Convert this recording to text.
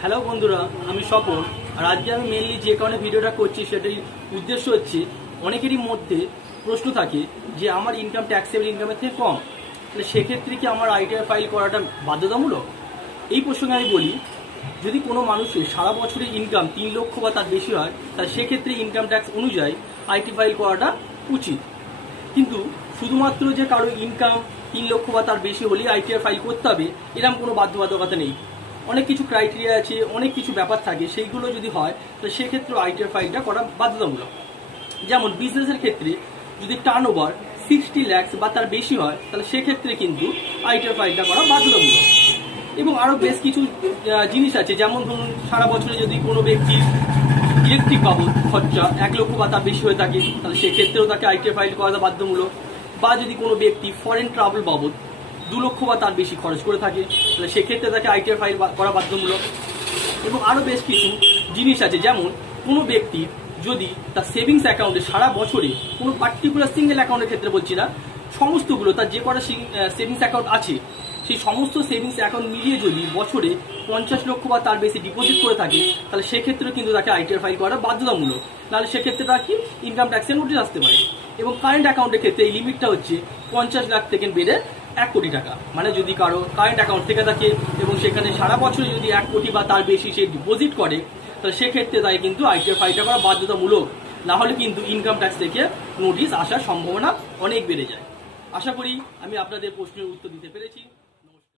Hello বন্ধুরা, আমি স্বপন। আর আজকে আমি মেনলি যে কারণে ভিডিওটা করছি সেটাই উদ্দেশ্য হচ্ছে, অনেকেরই মধ্যে প্রশ্ন থাকে যে আমার ইনকাম ট্যাক্সেবল ইনকামের থেকে কম, তাহলে সেক্ষেত্রে কি আমার আইটিআর ফাইল করাটা বাধ্যতামূলক? এই প্রসঙ্গে আমি বলি, যদি কোনো মানুষের সারা বছরের ইনকাম 3 লক্ষ বা তার বেশি হয়, তাহলে সেক্ষেত্রে ইনকাম ট্যাক্স অনুযায়ী আইটি ফাইল করাটা উচিত। কিন্তু শুধুমাত্র যে কারো ইনকাম 3 লক্ষ বা তার বেশি হলেই আইটিআর ফাইল করতে হবে এরকম কোনো বাধ্যবাধকতা নেই। অনেক কিছু ক্রাইটেরিয়া আছে, অনেক কিছু ব্যাপার থাকে, সেইগুলো যদি হয় তাহলে সেক্ষেত্রে আইটিআর ফাইলটা করা বাধ্যতামূলক। যেমন বিজনেসের ক্ষেত্রে যদি টার্ন ওভার 60 লাখ বা তার বেশি হয় তাহলে সেক্ষেত্রে কিন্তু আইটিআর ফাইলটা করা বাধ্যতামূলক। এবং আরও বেশ কিছু জিনিস আছে, যেমন ধরুন সারা বছরে যদি কোনো ব্যক্তি ইলেকট্রিক বাবদ খরচা 1 লক্ষ বা তার বেশি হয়ে থাকে তাহলে সেক্ষেত্রেও তাকে আইটিআর ফাইল করা বাধ্যতামূলক। বা যদি কোনো ব্যক্তি ফরেন ট্রাভেল বাবদ 2 লক্ষ বা তার বেশি খরচ করে থাকে তাহলে সেক্ষেত্রে তাকে আইটিআর ফাইল করা বাধ্যতামূলক। এবং আরও বেশ কিছু জিনিস আছে, যেমন কোনো ব্যক্তি যদি তার সেভিংস অ্যাকাউন্টে সারা বছরে কোনো পার্টিকুলার সিঙ্গেল অ্যাকাউন্টের ক্ষেত্রে বলছি না, সমস্তগুলো তার যে কটা সেভিংস অ্যাকাউন্ট আছে সেই সমস্ত সেভিংস অ্যাকাউন্ট মিলিয়ে যদি বছরে 50 লক্ষ বা তার বেশি ডিপোজিট করে থাকে তাহলে সেক্ষেত্রেও কিন্তু তাকে আইটিআর ফাইল করা বাধ্যতামূলক। নাহলে সেক্ষেত্রে তার কি ইনকাম ট্যাক্সের নোটিশ আসতে পারে। এবং কারেন্ট অ্যাকাউন্টের ক্ষেত্রে এই লিমিটটা হচ্ছে 50 লাখ থেকে বেড়ে 1 কোটি টাকা। মানে যদি কারো কারেন্ট অ্যাকাউন্ট থেকে থাকে এবং সেখানে সারা বছরে যদি 1 কোটি বা তার বেশি সে ডিপোজিট করে তাহলে সেক্ষেত্রে তাই কিন্তু আইটিআর ফাইলটা করা বাধ্যতামূলক। না হলে কিন্তু ইনকাম ট্যাক্স থেকে নোটিশ আসার সম্ভাবনা অনেক বেড়ে যায়। আশা করি আমি আপনাদের প্রশ্নের উত্তর দিতে পেরেছি।